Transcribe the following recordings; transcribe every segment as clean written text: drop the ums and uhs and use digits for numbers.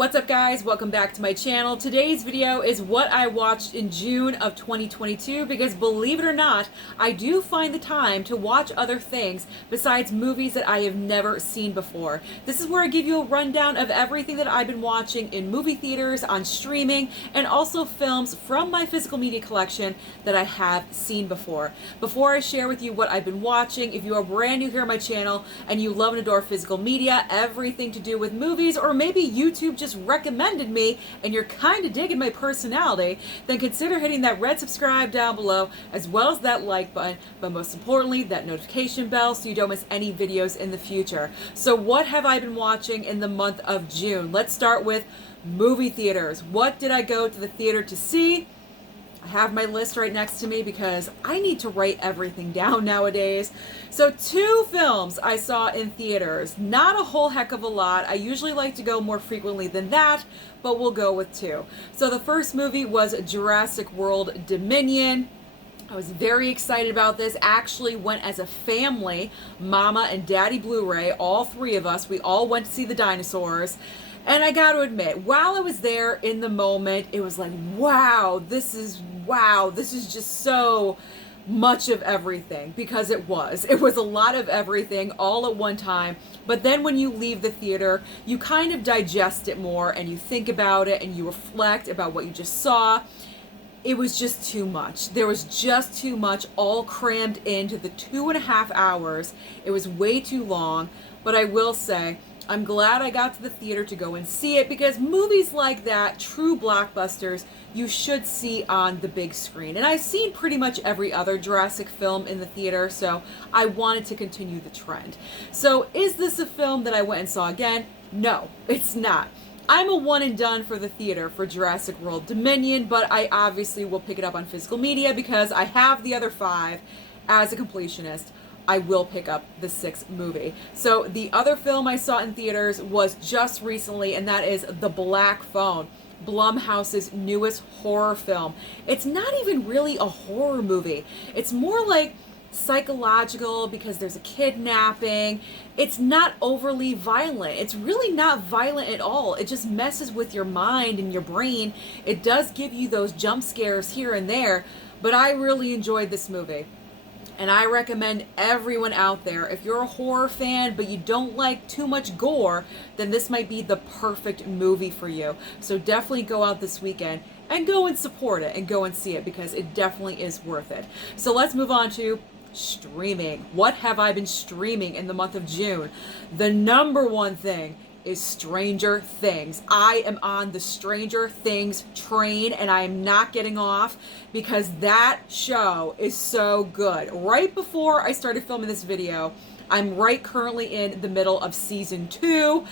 What's up, guys? Welcome back to my channel. Today's video is what I watched in June of 2022 because, believe it or not, I do find the time to watch other things besides movies that I have never seen before. This is where I give you a rundown of everything that I've been watching in movie theaters, on streaming, and also films from my physical media collection that I have seen before. Before I share with you what I've been watching, if you are brand new here on my channel and you love and adore physical media, everything to do with movies, or maybe YouTube just recommended me and you're kind of digging my personality, then consider hitting that red subscribe down below, as well as that like button, but most importantly, that notification bell so you don't miss any videos in the future. So what have I been watching in the month of June? Let's start with movie theaters. What did I go to the theater to see? I have my list right next to me because I need to write everything down nowadays. So 2 films I saw in theaters. Not a whole heck of a lot. I usually like to go more frequently than that, but we'll go with 2. So the first movie was Jurassic World Dominion. I was very excited about this. Actually went as a family, mama and daddy Blu-ray, all 3 of us. We all went to see the dinosaurs. And I got to admit, while I was there in the moment, it was like, wow, this is just so much of everything, because it was a lot of everything all at one time. But then when you leave the theater, you kind of digest it more and you think about it and you reflect about what you just saw. It was just too much. There was just too much all crammed into the 2.5 hours. It was way too long, but I will say, I'm glad I got to the theater to go and see it, because movies like that, true blockbusters, you should see on the big screen. And I've seen pretty much every other Jurassic film in the theater, so I wanted to continue the trend. So is this a film that I went and saw again? No, it's not. I'm a one and done for the theater for Jurassic World Dominion, but I obviously will pick it up on physical media because I have the other 5 as a completionist. I will pick up the 6th movie. So the other film I saw in theaters was just recently, and that is The Black Phone, Blumhouse's newest horror film. It's not even really a horror movie. It's more like psychological because there's a kidnapping. It's not overly violent. It's really not violent at all. It just messes with your mind and your brain. It does give you those jump scares here and there, but I really enjoyed this movie. And I recommend everyone out there, if you're a horror fan but you don't like too much gore, then this might be the perfect movie for you. So definitely go out this weekend and go and support it and go and see it, because it definitely is worth it. So let's move on to streaming. What have I been streaming in the month of June? The number one thing is Stranger Things. I am on the Stranger Things train and I am not getting off, because that show is so good. Right before I started filming this video, I'm currently in the middle of season 2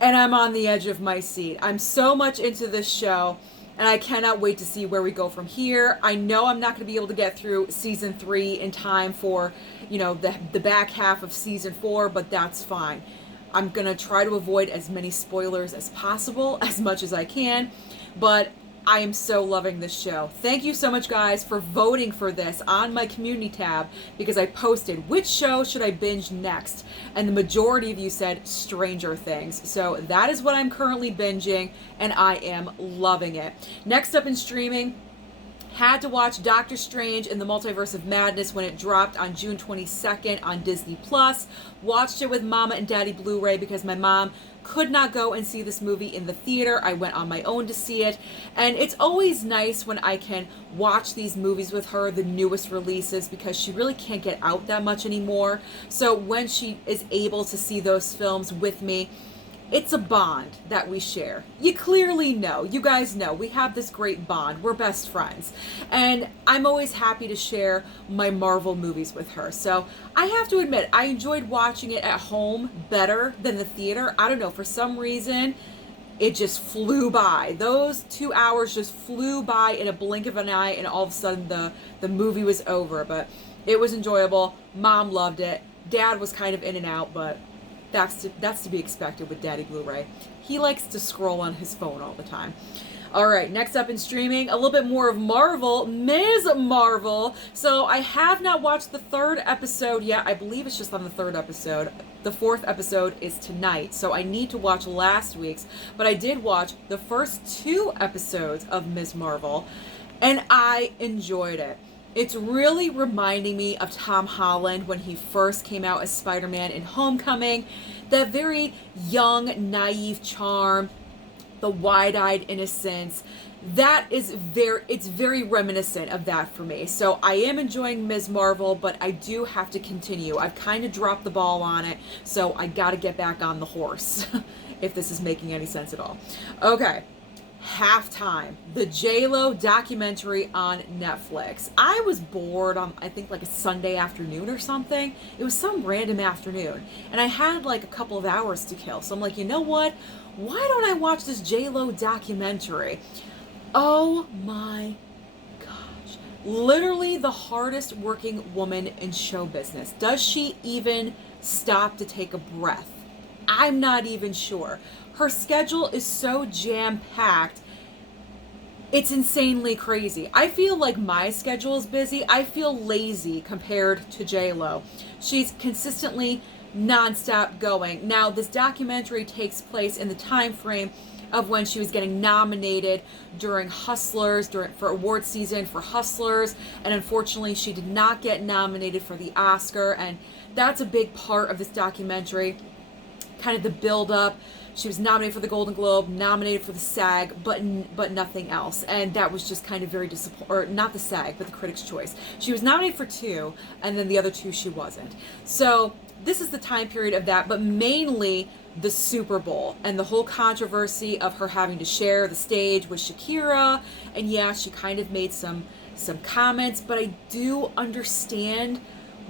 and I'm on the edge of my seat. I'm so much into this show and I cannot wait to see where we go from here. I know I'm not going to be able to get through season 3 in time for, the back half of season 4, but that's fine. I'm going to try to avoid as many spoilers as possible, as much as I can, but I am so loving this show. Thank you so much, guys, for voting for this on my community tab, because I posted which show should I binge next, and the majority of you said Stranger Things. So that is what I'm currently binging, and I am loving it. Next up in streaming, had to watch Doctor Strange in the Multiverse of Madness when it dropped on June 22nd on Disney+. Watched it with Mama and Daddy Blu-ray because my mom could not go and see this movie in the theater. I went on my own to see it. And it's always nice when I can watch these movies with her, the newest releases, because she really can't get out that much anymore. So when she is able to see those films with me, it's a bond that we share. You clearly know, you guys know, we have this great bond. We're best friends. And I'm always happy to share my Marvel movies with her. So I have to admit, I enjoyed watching it at home better than the theater. I don't know, for some reason, it just flew by. Those 2 hours just flew by in a blink of an eye, and all of a sudden the movie was over. But it was enjoyable. Mom loved it. Dad was kind of in and out, but that's to be expected with Daddy Blu-ray. He likes to scroll on his phone all the time. All right, next up in streaming, a little bit more of Marvel, Ms. Marvel. So I have not watched the 3rd episode yet. I believe it's just on the 3rd episode. The 4th episode is tonight, so I need to watch last week's. But I did watch the first 2 episodes of Ms. Marvel, and I enjoyed it. It's really reminding me of Tom Holland when he first came out as Spider-Man in Homecoming. That very young, naive charm, the wide-eyed innocence. It's very reminiscent of that for me. So I am enjoying Ms. Marvel, but I do have to continue. I've kind of dropped the ball on it, so I got to get back on the horse, if this is making any sense at all. Okay. Halftime, the JLo documentary on Netflix. I was bored on, I think, like a Sunday afternoon or something. It was some random afternoon, and I had like a couple of hours to kill. So I'm like, you know what? Why don't I watch this JLo documentary? Oh my gosh. Literally the hardest working woman in show business. Does she even stop to take a breath? I'm not even sure. Her schedule is so jam-packed. It's insanely crazy. I feel like my schedule is busy. I feel lazy compared to JLo. She's consistently nonstop going. Now, this documentary takes place in the time frame of when she was getting nominated during Hustlers, for award season for Hustlers, and unfortunately she did not get nominated for the Oscar, and that's a big part of this documentary, kind of the build-up. She was nominated for the Golden Globe, nominated for the SAG, but nothing else. And that was just kind of very disappointing. Or not the SAG, but the Critics' Choice. She was nominated for 2, and then the other 2 she wasn't. So this is the time period of that, but mainly the Super Bowl and the whole controversy of her having to share the stage with Shakira. And yeah, she kind of made some comments, but I do understand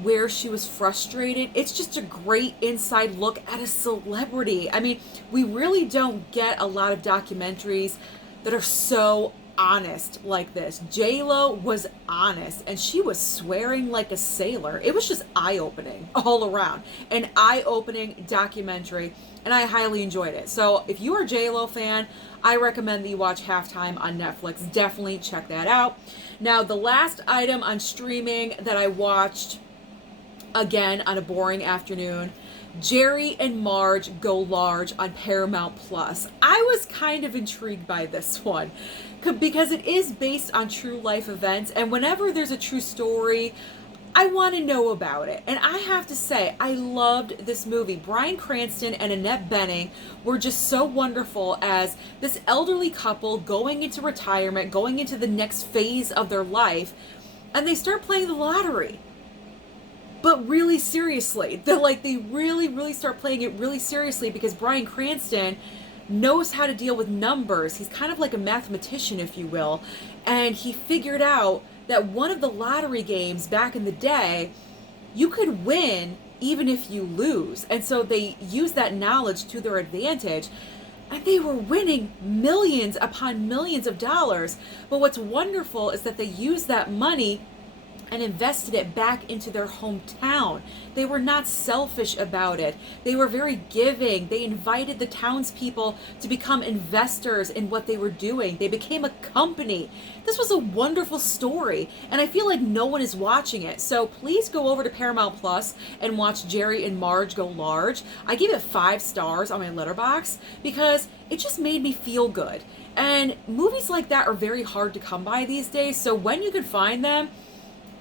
where she was frustrated. It's just a great inside look at a celebrity. I mean, we really don't get a lot of documentaries that are so honest like this. JLo was honest, and she was swearing like a sailor. It was just eye-opening all around. An eye-opening documentary, and I highly enjoyed it. So if you are a JLo fan, I recommend that you watch Halftime on Netflix. Definitely check that out. Now, the last item on streaming that I watched, again on a boring afternoon, Jerry and Marge Go Large on Paramount Plus. I was kind of intrigued by this one because it is based on true life events, and whenever there's a true story, I want to know about it. And I have to say, I loved this movie. Bryan Cranston and Annette Bening were just so wonderful as this elderly couple going into retirement, going into the next phase of their life, and they start playing the lottery. But really seriously. They really start playing it really seriously because Bryan Cranston knows how to deal with numbers. He's kind of like a mathematician, if you will. And he figured out that one of the lottery games back in the day, you could win even if you lose. And so they used that knowledge to their advantage. And they were winning millions upon millions of dollars. But what's wonderful is that they used that money and invested it back into their hometown. They were not selfish about it. They were very giving. They invited the townspeople to become investors in what they were doing. They became a company. This was a wonderful story, and I feel like no one is watching it. So please go over to Paramount Plus and watch Jerry and Marge Go Large. I gave it 5 stars on my Letterboxd because it just made me feel good. And movies like that are very hard to come by these days, so when you can find them,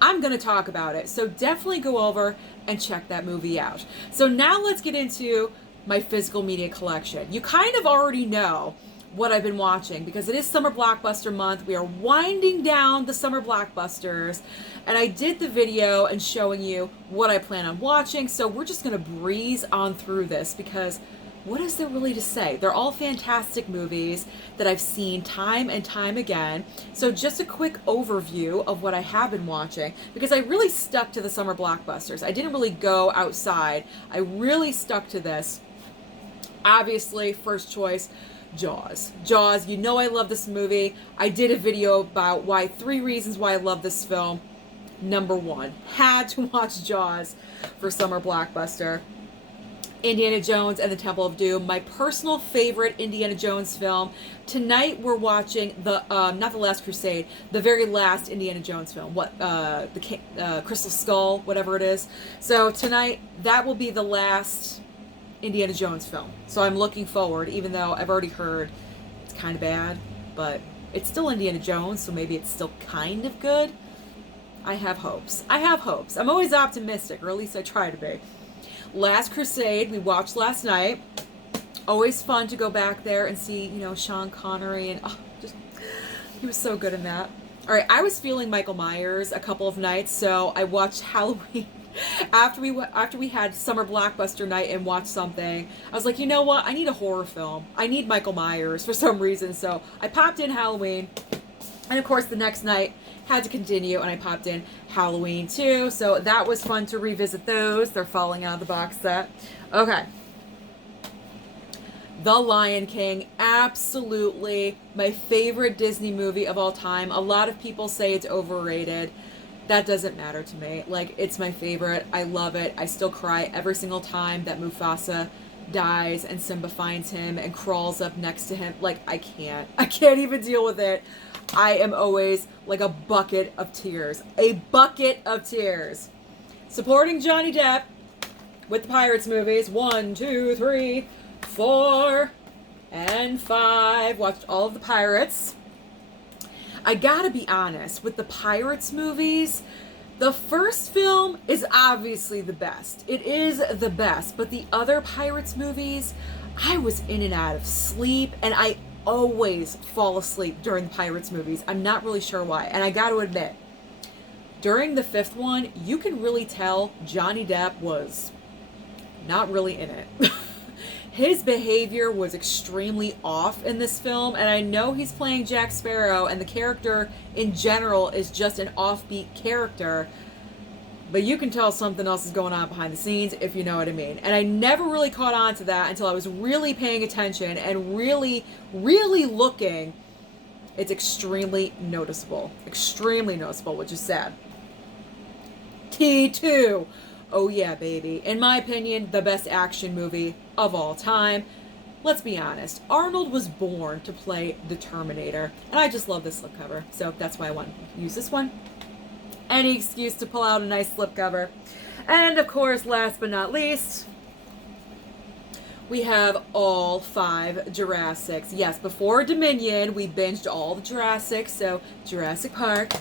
I'm going to talk about it. So definitely go over and check that movie out. So now let's get into my physical media collection. You kind of already know what I've been watching because it is summer blockbuster month. We are winding down the summer blockbusters, and I did the video and showing you what I plan on watching. So we're just going to breeze on through this because what is there really to say? They're all fantastic movies that I've seen time and time again. So just a quick overview of what I have been watching because I really stuck to the summer blockbusters. I didn't really go outside. I really stuck to this. Obviously, first choice, Jaws. Jaws, you know I love this movie. I did a video about 3 reasons why I love this film. Number 1, had to watch Jaws for summer blockbuster. Indiana Jones and the Temple of Doom, my personal favorite Indiana Jones film. Tonight we're watching the not the Last Crusade, the very last Indiana Jones film. Crystal Skull, whatever it is. So tonight that will be the last Indiana Jones film. So I'm looking forward, even though I've already heard it's kind of bad, but it's still Indiana Jones, so maybe it's still kind of good. I have hopes. I have hopes. I'm always optimistic, or at least I try to be. Last Crusade, we watched last night. Always fun to go back there and see, you know, Sean Connery, and he was so good in that. All right, I was feeling Michael Myers a couple of nights, so I watched Halloween. After we had summer blockbuster night and watched something, I was like, you know what? I need a horror film. I need Michael Myers for some reason, so I popped in Halloween. And of course, the next night had to continue, and I popped in Halloween too. So that was fun to revisit those. They're falling out of the box set. Okay. The Lion King, absolutely my favorite Disney movie of all time. A lot of people say it's overrated. That doesn't matter to me. Like, it's my favorite. I love it. I still cry every single time that Mufasa dies and Simba finds him and crawls up next to him. Like, I can't even deal with it. I am always like a bucket of tears. A bucket of tears. Supporting Johnny Depp with the Pirates movies. 1, 2, 3, 4, and 5. Watched all of the Pirates. I gotta be honest, with the Pirates movies, the first film is obviously the best. It is the best, but the other Pirates movies, I was in and out of sleep, and I always fall asleep during the Pirates movies. I'm not really sure why, and I gotta admit, during the 5th one, you can really tell Johnny Depp was not really in it. His behavior was extremely off in this film, and I know he's playing Jack Sparrow, and the character in general is just an offbeat character, but you can tell something else is going on behind the scenes, if you know what I mean. And I never really caught on to that until I was really paying attention and really, really looking. It's extremely noticeable, which is sad. T2. Oh yeah, baby. In my opinion, the best action movie of all time. Let's be honest, Arnold was born to play the Terminator, and I just love this slipcover, so that's why I want to use this one. Any excuse to pull out a nice slipcover. And of course, last but not least, we have all 5 Jurassics. Yes, before Dominion, we binged all the Jurassics, so Jurassic Park,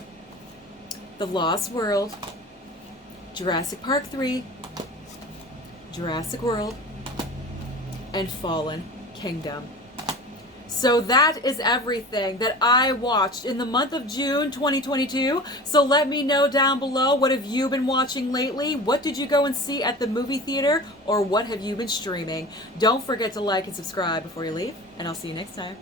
The Lost World, Jurassic Park 3, Jurassic World, and Fallen Kingdom. So that is everything that I watched in the month of June 2022. So let me know down below, what have you been watching lately? What did you go and see at the movie theater? Or what have you been streaming? Don't forget to like and subscribe before you leave, and I'll see you next time.